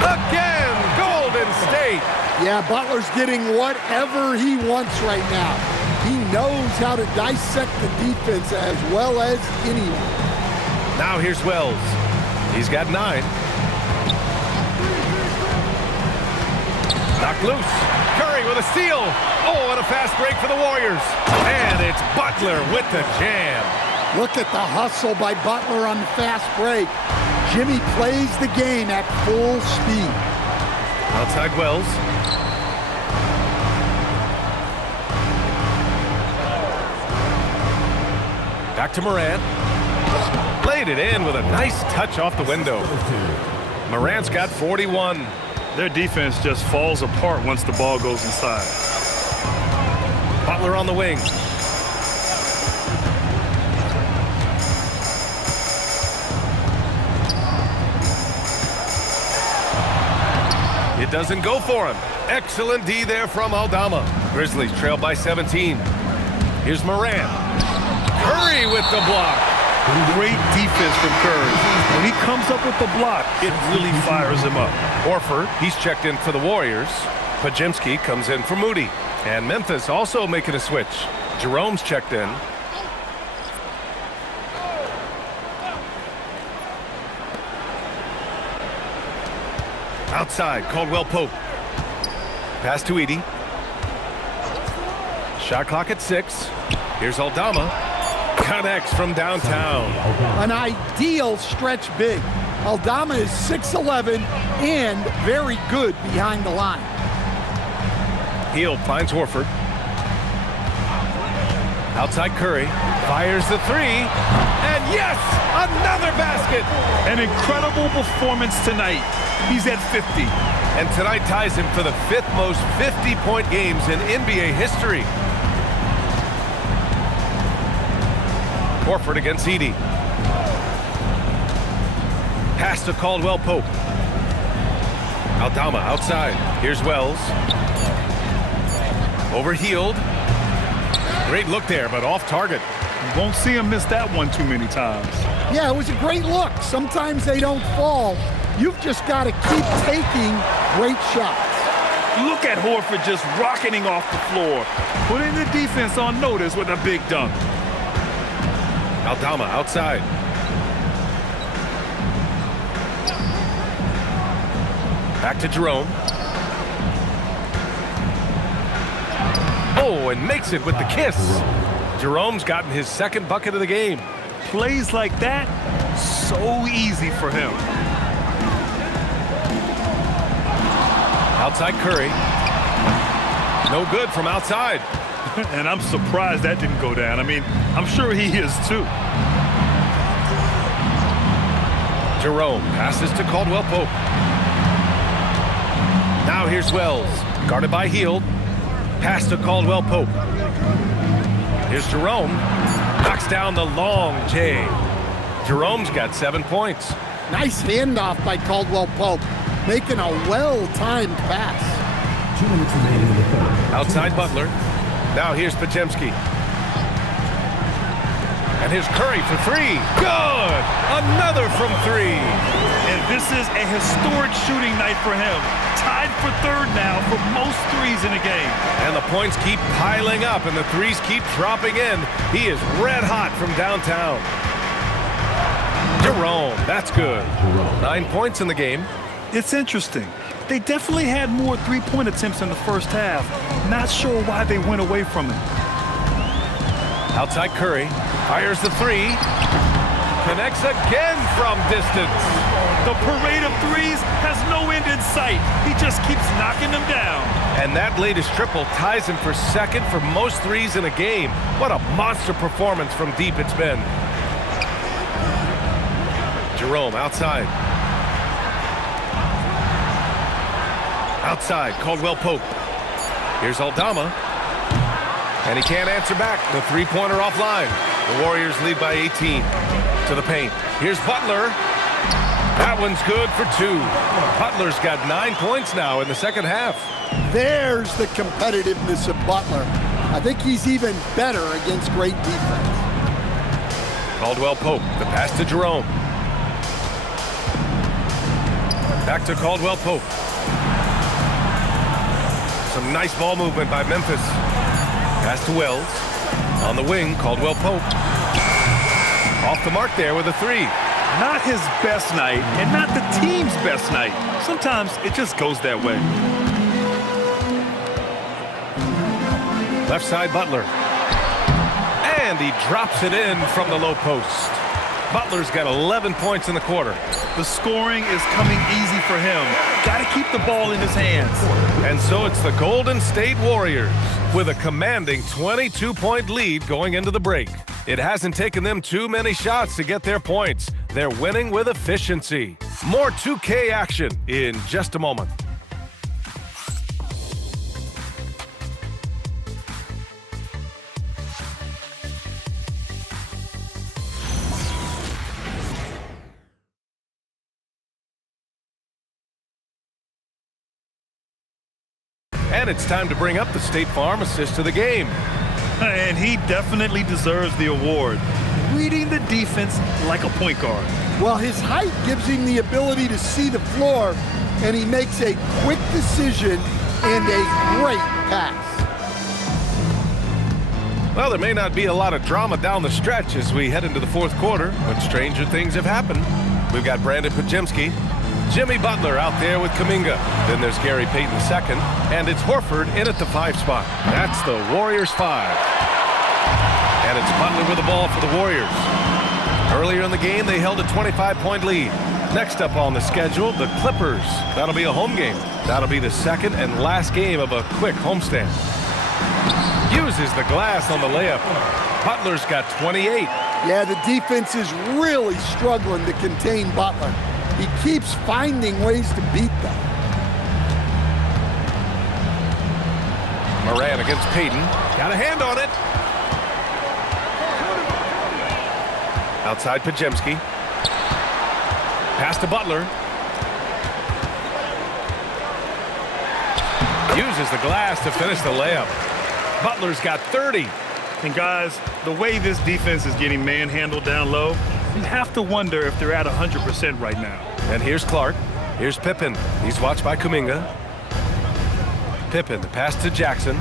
Again, Golden State. Yeah, Butler's getting whatever he wants right now. He knows how to dissect the defense as well as anyone. Now here's Wells. He's got 9. Knocked loose. Curry with a steal. Oh, and a fast break for the Warriors. And it's Butler with the jam. Look at the hustle by Butler on the fast break. Jimmy plays the game at full speed. Outside Wells. Back to Morant. Played it in with a nice touch off the window. Morant's got 41. Their defense just falls apart once the ball goes inside. Butler on the wing. It doesn't go for him. Excellent D there from Aldama. Grizzlies trail by 17. Here's Morant. Curry with the block. Great defense from Curry. When he comes up with the block, it really fires him up. Horford, he's checked in for the Warriors. Pajimski comes in for Moody. And Memphis also making a switch. Jerome's checked in. Outside, Caldwell Pope. Pass to Edey. Shot clock at 6. Here's Aldama. Connects from downtown. An ideal stretch big. Aldama is 6'11" and very good behind the line. Hield finds Horford. Outside Curry. Fires the 3. And yes, another basket. An incredible performance tonight. He's at 50. And tonight ties him for the 5th most 50-point games in NBA history. Horford against Edey. Pass to Caldwell Pope. Aldama outside. Here's Wells. Over Hield. Great look there, but off target. You won't see him miss that one too many times. Yeah, it was a great look. Sometimes they don't fall. You've just got to keep taking great shots. Look at Horford just rocketing off the floor, putting the defense on notice with a big dunk. Aldama outside. Back to Jerome. Oh, and makes it with the kiss. Jerome's gotten his 2nd bucket of the game. Plays like that, so easy for him. Outside Curry. No good from outside. And I'm surprised that didn't go down. I mean, I'm sure he is too. Jerome passes to Caldwell Pope. Now here's Wells. Guarded by Hield. Pass to Caldwell Pope. Here's Jerome. Knocks down the long J. Jerome's got 7 points. Nice handoff by Caldwell Pope, making a well-timed pass. 2 minutes remaining in the third. Outside Butler. Now here's Podziemski. And here's Curry for three. Good! Another from three. And this is a historic shooting night for him. Tied for third now for most threes in a game. And the points keep piling up and the threes keep dropping in. He is red hot from downtown. Jerome, that's good. 9 points in the game. It's interesting. They definitely had more three-point attempts in the first half. Not sure why they went away from it. Outside Curry. Fires the three. Connects again from distance. The parade of threes has no end in sight. He just keeps knocking them down. And that latest triple ties him for second for most threes in a game. What a monster performance from deep it's been. Jerome outside. Outside, Caldwell Pope. Here's Aldama. And he can't answer back. The three-pointer offline. The Warriors lead by 18. To the paint. Here's Butler. That one's good for two. Butler's got 9 points now in the second half. There's the competitiveness of Butler. I think he's even better against great defense. Caldwell Pope, the pass to Jerome. Back to Caldwell Pope. Some nice ball movement by Memphis. Pass to Wells. On the wing, Caldwell Pope. Off the mark there with a three. Not his best night, and not the team's best night. Sometimes it just goes that way. Left side, Butler. And he drops it in from the low post. Butler's got 11 points in the quarter. The scoring is coming easy for him. Got to keep the ball in his hands. And so it's the Golden State Warriors with a commanding 22-point lead going into the break. It hasn't taken them too many shots to get their points. They're winning with efficiency. More 2K action in just a moment. And it's time to bring up the State Farm assist to the game. And he definitely deserves the award. Reading the defense like a point guard. Well, his height gives him the ability to see the floor, and he makes a quick decision and a great pass. Well, there may not be a lot of drama down the stretch as we head into the fourth quarter, but stranger things have happened. We've got Brandon Podziemski, Jimmy Butler out there with Kuminga. Then there's Gary Payton II, and it's Horford in at the 5 spot. That's the Warriors 5. And it's Butler with the ball for the Warriors. Earlier in the game, they held a 25-point lead. Next up on the schedule, the Clippers. That'll be a home game. That'll be the second and last game of a quick homestand. Uses the glass on the layup. Butler's got 28. Yeah, the defense is really struggling to contain Butler. He keeps finding ways to beat them. Moran against Payton. Got a hand on it. Outside Podziemski. Pass to Butler. Uses the glass to finish the layup. Butler's got 30. And guys, the way this defense is getting manhandled down low, you have to wonder if they're at 100% right now. And here's Clark. Here's Pippen. He's watched by Kuminga. Pippen, the pass to Jackson.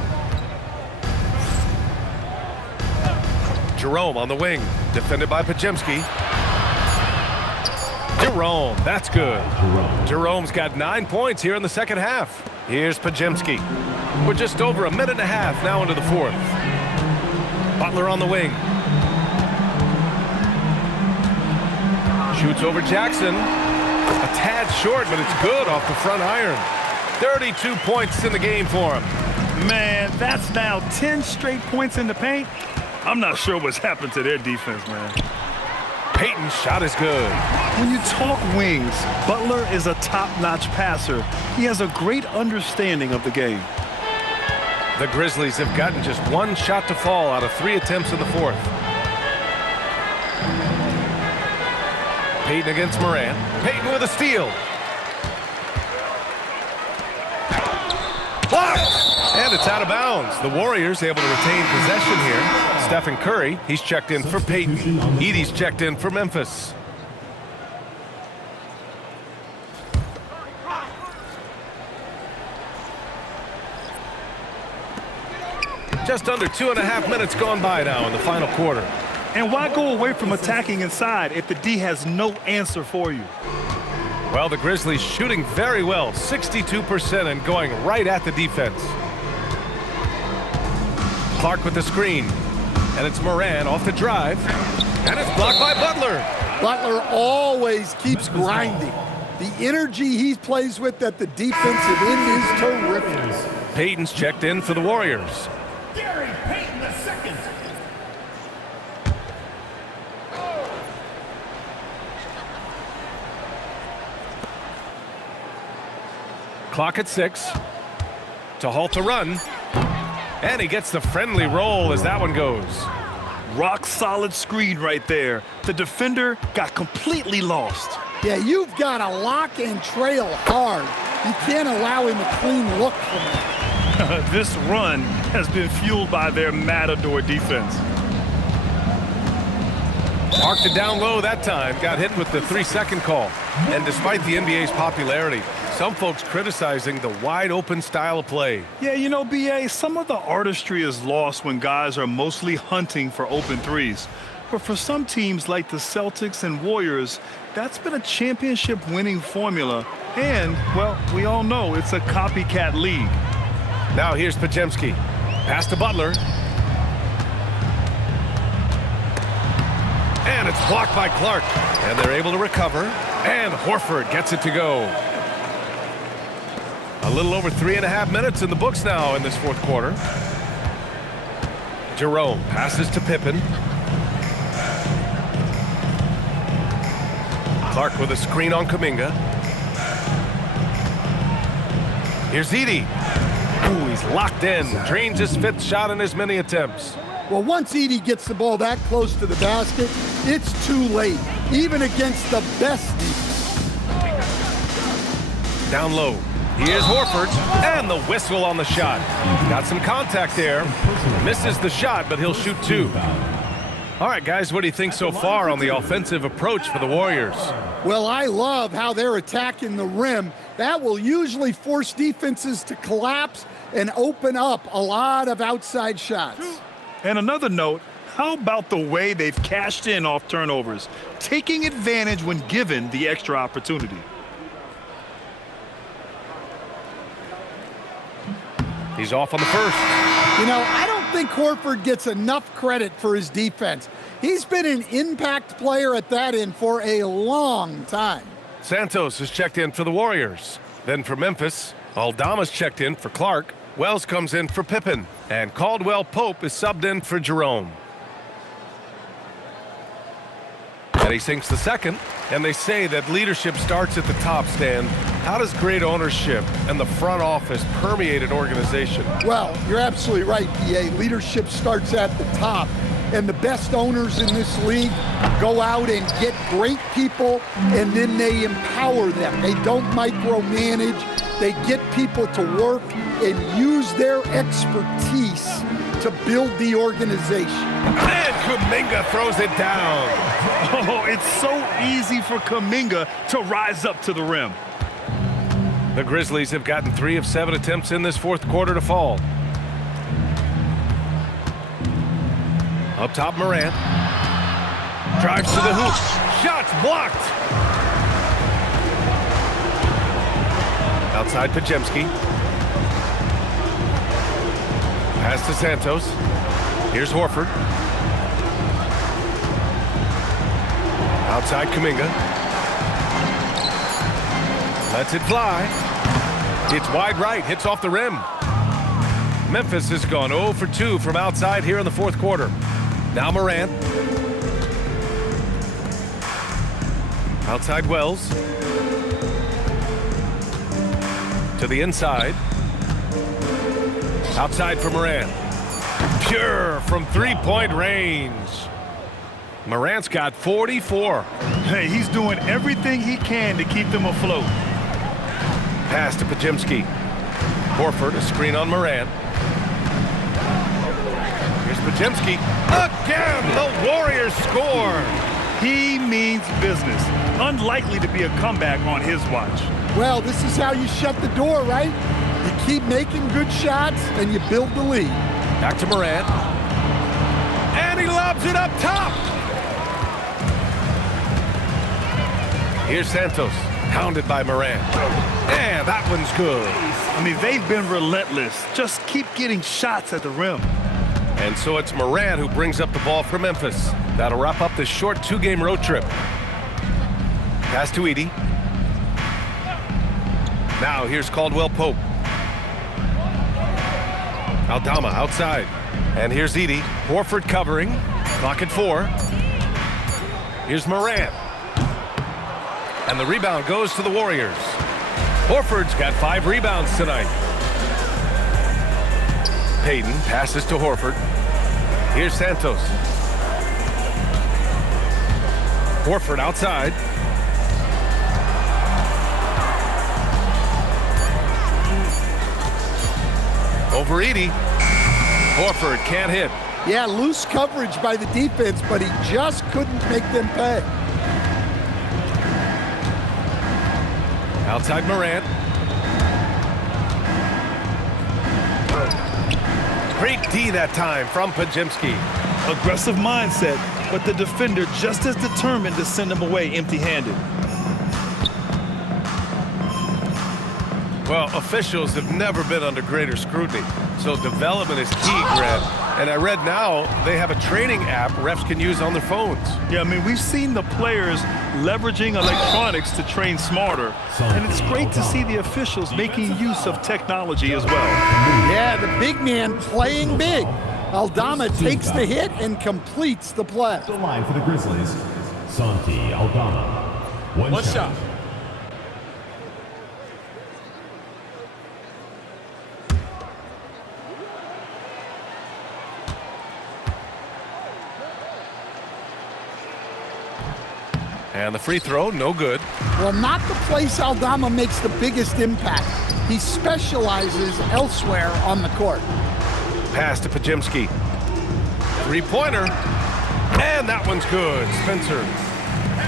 Jerome on the wing. Defended by Podziemski. Jerome, that's good. Jerome's got 9 points here in the second half. Here's Podziemski. We're just over a minute and a half now into the fourth. Butler on the wing. Shoots over Jackson. A tad short, but it's good off the front iron. 32 points in the game for him. Man, that's now 10 straight points in the paint. I'm not sure what's happened to their defense, man. Payton's shot is good. When you talk wings, Butler is a top-notch passer. He has a great understanding of the game. The Grizzlies have gotten just one shot to fall out of 3 attempts in the fourth. Payton against Moran. Payton with a steal. Blocked! it's out of bounds. The Warriors able to retain possession here. Stephen Curry, he's checked in for Peyton. Edie's checked in for Memphis. Just under 2.5 minutes gone by now in the final quarter. And why go away from attacking inside if the D has no answer for you? Well, the Grizzlies shooting very well, 62%, and going right at the defense. Clark with the screen, and it's Moran off the drive, and it's blocked by Butler. Butler always keeps grinding. The energy he plays with at the defensive end is terrific. Peyton's checked in for the Warriors. Payton the second. Clock at 6 to halt the run, and he gets the friendly roll as that one goes. Rock solid screen right there. The defender got completely lost. Yeah, you've got to lock and trail hard. You can't allow him a clean look from that. This run has been fueled by their Matador defense. Marked it down low that time, got hit with the 3-second call. And despite the NBA's popularity, some folks criticizing the wide-open style of play. Yeah, you know, BA, some of the artistry is lost when guys are mostly hunting for open threes. But for some teams like the Celtics and Warriors, that's been a championship-winning formula. And, well, we all know it's a copycat league. Now here's Podziemski. Pass to Butler. And it's blocked by Clark. And they're able to recover. And Horford gets it to go. A little over 3.5 minutes in the books now in this fourth quarter. Jerome passes to Pippen. Clark with a screen on Kuminga. Here's Edie. Ooh, he's locked in. Drains his 5th shot in as many attempts. Well, once Edie gets the ball that close to the basket, it's too late, even against the best defense. Down low. Here's Horford, and the whistle on the shot. Got some contact there. Misses the shot, but he'll shoot 2. All right, guys, what do you think so far on the offensive approach for the Warriors? Well, I love how they're attacking the rim. That will usually force defenses to collapse and open up a lot of outside shots. And another note, how about the way they've cashed in off turnovers, taking advantage when given the extra opportunity? He's off on the first. You know, I don't think Horford gets enough credit for his defense. He's been an impact player at that end for a long time. Santos is checked in for the Warriors. Then for Memphis, Aldama's checked in for Clark. Wells comes in for Pippen. And Caldwell Pope is subbed in for Jerome. And he sinks the second. And they say that leadership starts at the top, Stan. How does great ownership and the front office permeate an organization? Well, you're absolutely right, PA. Leadership starts at the top. And the best owners in this league go out and get great people, and then they empower them. They don't micromanage. They get people to work and use their expertise to build the organization. And Kuminga throws it down. Oh, it's so easy for Kuminga to rise up to the rim. The Grizzlies have gotten 3 of 7 attempts in this fourth quarter to fall. Up top, Morant. Drives to the hoop. Shots blocked. Outside, Podziemski. Pass to Santos. Here's Horford. Outside, Kuminga. Lets it fly. It's wide right. Hits off the rim. Memphis has gone 0 for 2 from outside here in the fourth quarter. Now Morant. Outside Wells. To the inside. Outside for Morant. Pure from three-point range. Morant's got 44. Hey, he's doing everything he can to keep them afloat. Pass to Podziemski. Horford, a screen on Morant. Here's Podziemski. Again, the Warriors score. He means business. Unlikely to be a comeback on his watch. Well, this is how you shut the door, right? You keep making good shots and you build the lead. Back to Morant. And he lobs it up top. Here's Santos, pounded by Morant. And that one's good. I mean, they've been relentless. Just keep getting shots at the rim. And so it's Morant who brings up the ball for Memphis. That'll wrap up this short 2-game road trip. Pass to Edey. Now here's Caldwell Pope. Aldama outside. And here's Edey. Horford covering. Clock at 4. Here's Morant. And the rebound goes to the Warriors. Horford's got 5 rebounds tonight. Payton passes to Horford. Here's Santos. Horford outside. Over Edey. Horford can't hit. Yeah, loose coverage by the defense, but he just couldn't make them pay. Outside Morant. Great D that time from Podziemski. Aggressive mindset, but the defender just as determined to send him away empty-handed. Well, officials have never been under greater scrutiny, so development is key, Grant. And I read now they have a training app refs can use on their phones. Yeah, I mean, we've seen the players leveraging electronics to train smarter, and it's great to see the officials making use of technology as well. Yeah, the big man playing big. Aldama takes the hit and completes the play. The line for the Grizzlies, Santi Aldama. One shot. And the free throw, no good. Well, not the place Aldama makes the biggest impact. He specializes elsewhere on the court. Pass to Podziemski. Three-pointer. And that one's good.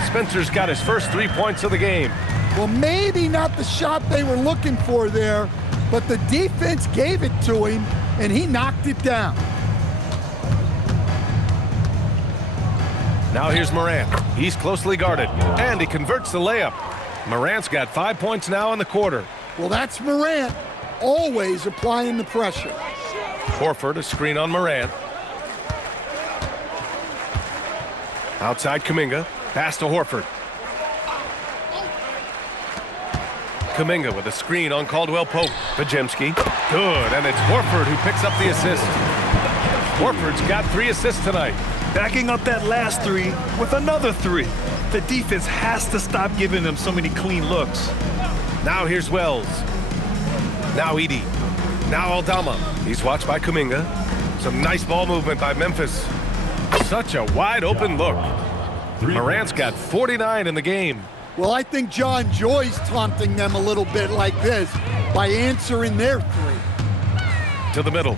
Spencer's got his first 3 points of the game. Well, maybe not the shot they were looking for there, but the defense gave it to him, and he knocked it down. Now here's Morant. He's closely guarded, and he converts the layup. Morant's got 5 points now in the quarter. Well, that's Morant, always applying the pressure. Horford, a screen on Morant. Outside Kuminga, pass to Horford. Kuminga with a screen on Caldwell Pope. Podziemski, good, and it's Horford who picks up the assist. Horford's got 3 assists tonight. Backing up that last 3 with another 3. The defense has to stop giving them so many clean looks. Now here's Wells. Now Edey. Now Aldama. He's watched by Kuminga. Some nice ball movement by Memphis. Such a wide open look. Morant's got 49 in the game. Well, I think John Joy's taunting them a little bit like this by answering their 3. To the middle.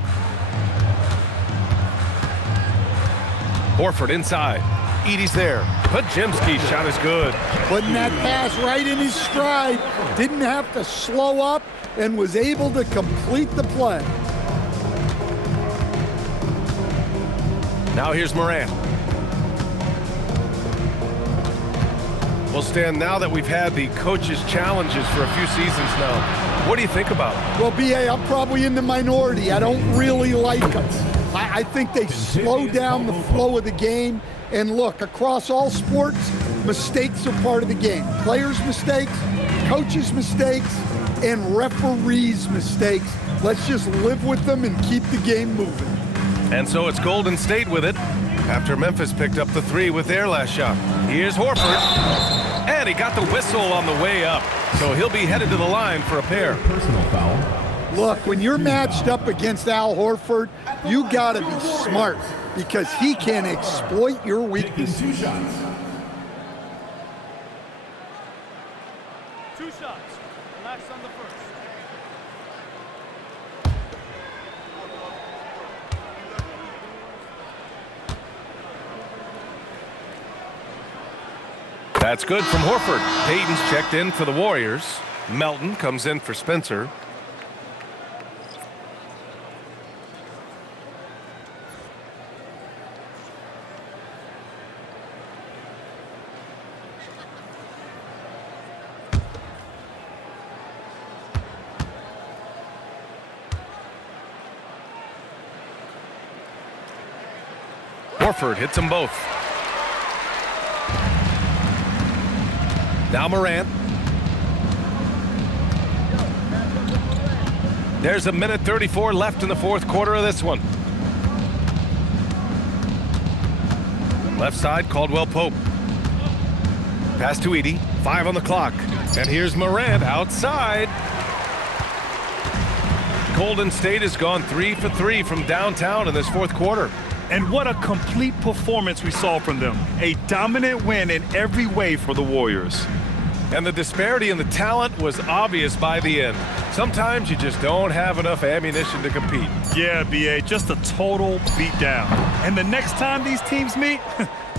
Horford inside. Edey's there. Podziemski's shot is good. Putting that pass right in his stride. Didn't have to slow up and was able to complete the play. Now here's Morant. Well, Stan, now that we've had the coaches' challenges for a few seasons now, what do you think about it? Well, B.A., I'm probably in the minority. I don't really like them. I think they slow down the flow of the game. And look, across all sports, mistakes are part of the game. Players' mistakes, coaches' mistakes, and referees' mistakes. Let's just live with them and keep the game moving. And so it's Golden State with it after Memphis picked up the 3 with their last shot. Here's Horford. And he got the whistle on the way up. So he'll be headed to the line for a pair. Personal foul. Look, when you're matched up against Al Horford, you got to be smart because he can exploit your weaknesses. 2 shots. 2 shots. Relax on the first. That's good from Horford. Payton's checked in for the Warriors. Melton comes in for Spencer. Horford hits them both. Now Morant. There's a minute 34 left in the fourth quarter of this one. Left side, Caldwell Pope. Pass to Edey. 5 on the clock. And here's Morant outside. Golden State has gone 3 for 3 from downtown in this fourth quarter. And what a complete performance we saw from them. A dominant win in every way for the Warriors. And the disparity in the talent was obvious by the end. Sometimes you just don't have enough ammunition to compete. Yeah, B.A., just a total beatdown. And the next time these teams meet,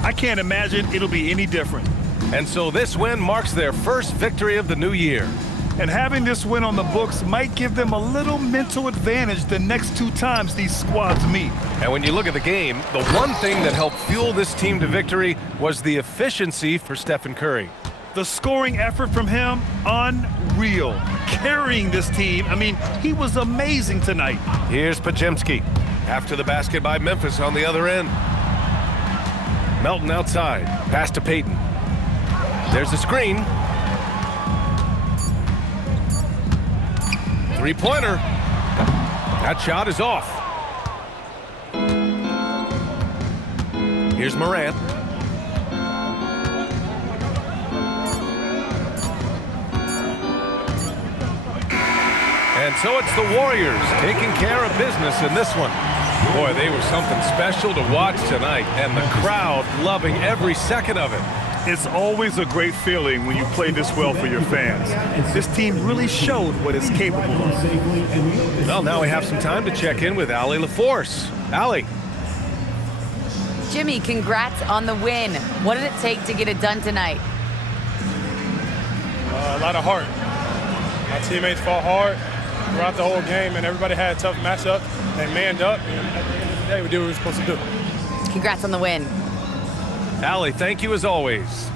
I can't imagine it'll be any different. And so this win marks their first victory of the new year. And having this win on the books might give them a little mental advantage the next 2 times these squads meet. And when you look at the game, the one thing that helped fuel this team to victory was the efficiency for Stephen Curry. The scoring effort from him, unreal. Carrying this team, I mean, he was amazing tonight. Here's Podziemski. After the basket by Memphis on the other end. Melton outside. Pass to Payton. There's the screen. Three-pointer. That shot is off. Here's Morant. And so it's the Warriors taking care of business in this one. Boy, they were something special to watch tonight, and the crowd loving every second of it. It's always a great feeling when you play this well for your fans. This team really showed what it's capable of. Well, now we have some time to check in with Allie LaForce. Allie. Jimmy, congrats on the win. What did it take to get it done tonight? A lot of heart. My teammates fought hard throughout the whole game, and everybody had a tough matchup. They manned up, and at the end of the day, we did what we were supposed to do. Congrats on the win. Allie, thank you as always.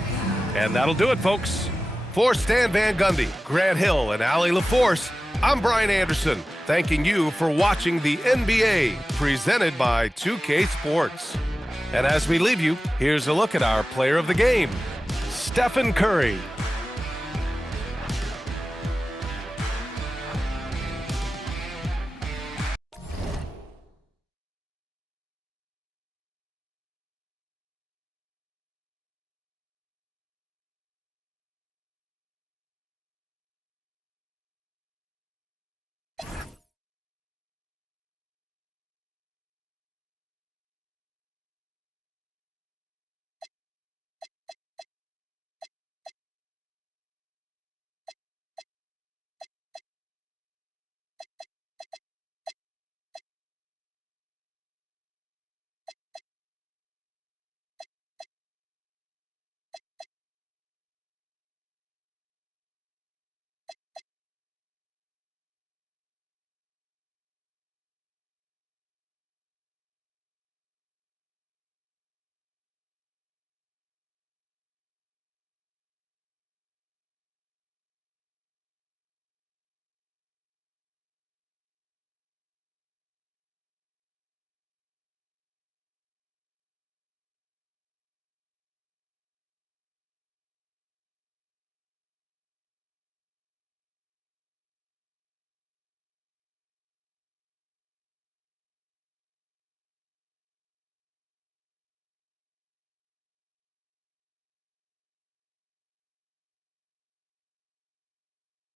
And that'll do it, folks. For Stan Van Gundy, Grant Hill, and Allie LaForce, I'm Brian Anderson, thanking you for watching the NBA, presented by 2K Sports. And as we leave you, here's a look at our player of the game, Stephen Curry.